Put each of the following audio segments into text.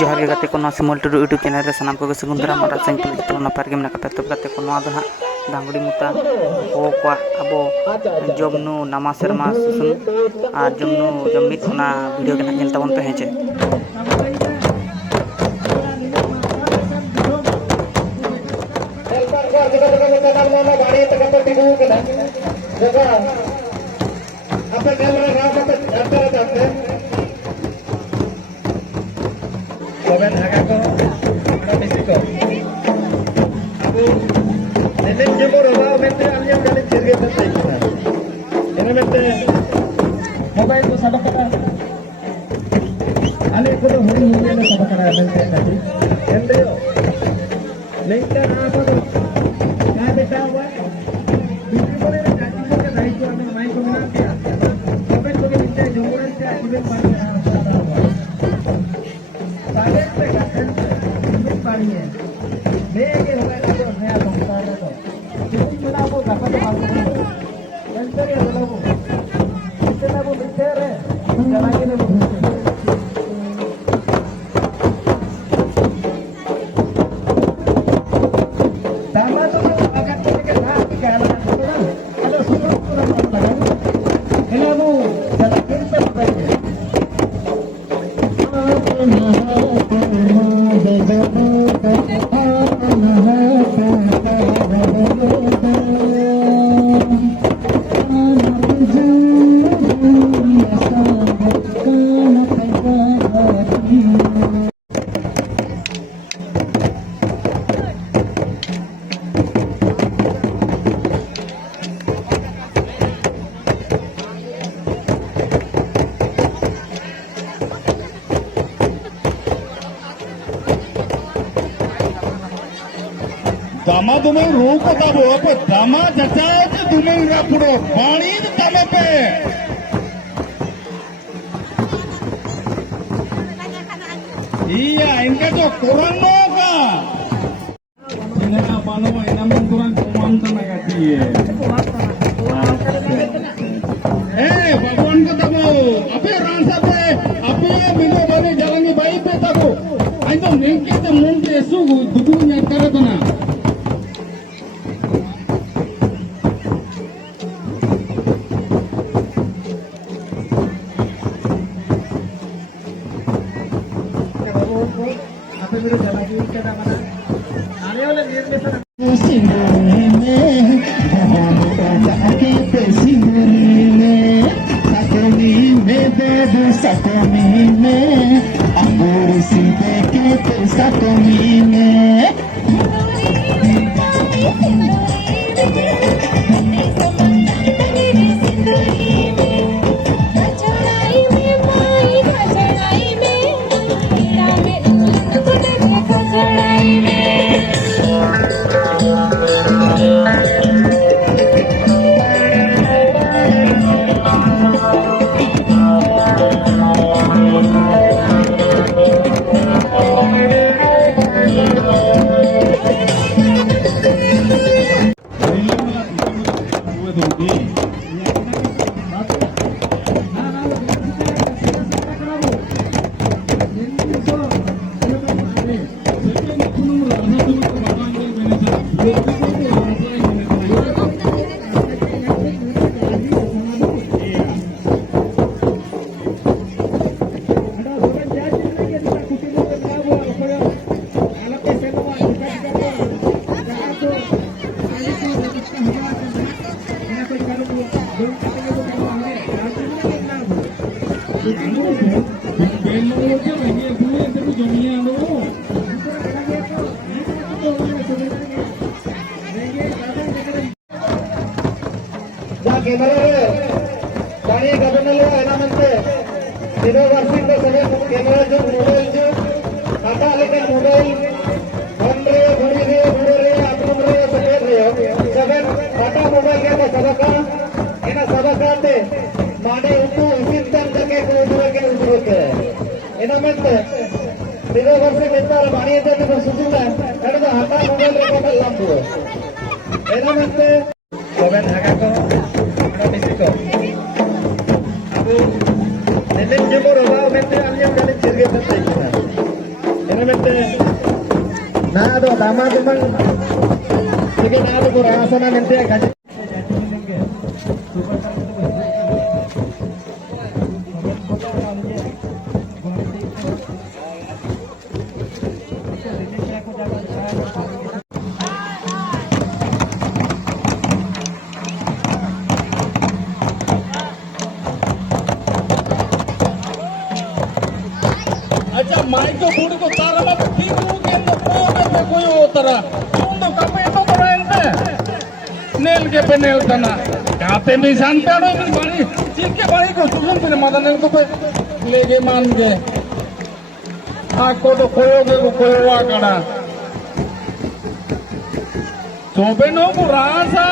जोहार के गाते को सिमल टुडू यूट्यूब चैनल रे सानाम को सगुन दाराम और आसानी तुल तो नपार के मेना कपे तो गाते को दो हाँ दांगड़ी मुता हो को अबो जमनु नामा शर्मा सुसुन और जमनु जमित ओना वीडियो के नेल तबन पे हेचे Komen agak ko ada misi ko. Aku nenek jemur apa mente aliyam kali jirge bantai kita. Ini mente mobile ko sabak kata. Ale ko to huri huri na sabak kata mente tadi. Ente yo. Mente apa to? Kaya beta huwa. Bisi ko ne kaji ko ke dai ko ame mai ko na kya. Mobile ko ke mente jemur se ajiben pani na sada huwa. साले पे का पानी है लेके हो गया तो नया संसार है तो किसी मिला वो गपा के बात नहीं कैसे ये लोग कितना वो मिलते रहे जलाके ने वो दादा तो अगर के ना क्या लगा तो अरे सुनो लगा हेलो वो जलाके पे बैठे Dama dumeng ruko tabo apa dama jajaj dumeng rapudo bani dama pe iya inka to kurang noga ini apa nama ini namun kurang pemantan agak dia भगवान को तबो अबे रांसा पे अबे मिलो बने जालंगी बाई पे तबो आई तो नेके ते मुंडे सुगु दुदु ने करत ना कैमरा पानी गबनलो एनामंते दिनो वर्षिंग को सभी कैमरा जो मोबाइल जो आता लेकिन मोबाइल बंद रे घड़ी रे आपको रे सफेद रे सफेद आता मोबाइल के सबका एना सबका ते माने उनको इसिंतन के को के उतरते एनामंते दिनो वर्षिंग इतना पानी दे तो सुसुला एना आता मोबाइल रे को लंबो एनामंते कमेंट हाका को Ujimur mente alien kali cirge pentai kita. Ini mente nah do dama cuman jadi nah do kurasana mente gaji. अच्छा माइक को बूढ़ को तारा मत ठीक हो के तो पे कोई उतरा तुम तो कपे तो बरांते नेल के पे नेल तना गाते में जानते हो कि बड़ी चीज के बड़ी को तुम फिर मदन को पे लेके मान के आको तो कोयो वाकड़ा सोबे नो बुरासा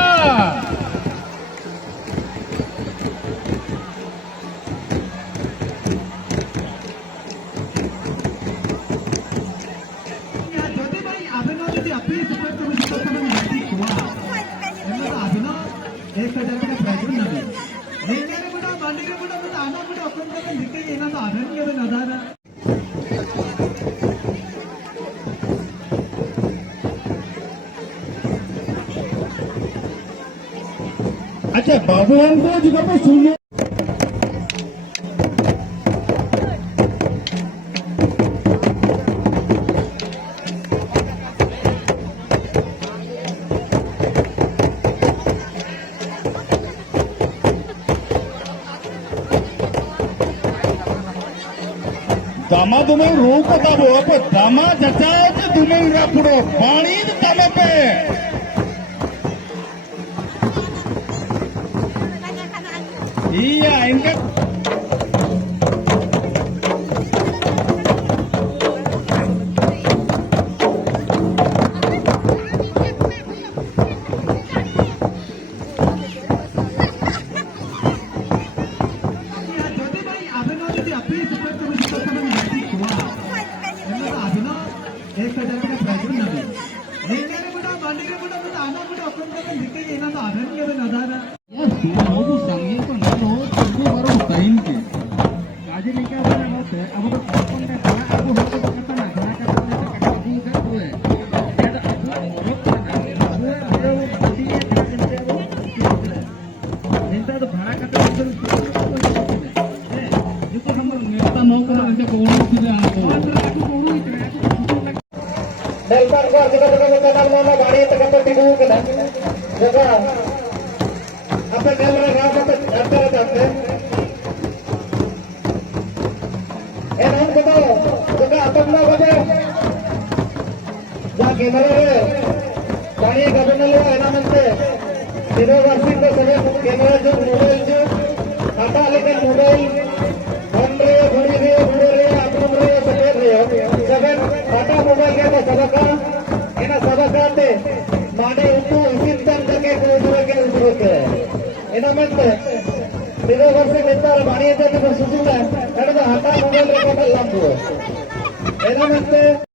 अच्छा बाबू हमको जगह पे सुनो दमा तुम्हें रोक बताबो अब दमा जचा तुम्हें रापुड़ो पानी तमे पे iya ini Delpan kuat juga nama bari tekan tidur kena. Juga apa kamera rasa terjatuh terjatuh. Enak betul. Juga apa nama baca? Jah kamera le. Bari kamera le enak mente. Tidur versi itu saja kamera jo mobile jo. Kata lekin mobile. Andre buri re apun re seper re. Seper kata mobile ke तो सबका इन सबका ते माने उनको उचित तंत्र के उधर के इन में दिलो वर्ष मिलता है मानिए तो सुसुला है तो हटा मोबाइल रिकॉर्ड लांबो इन में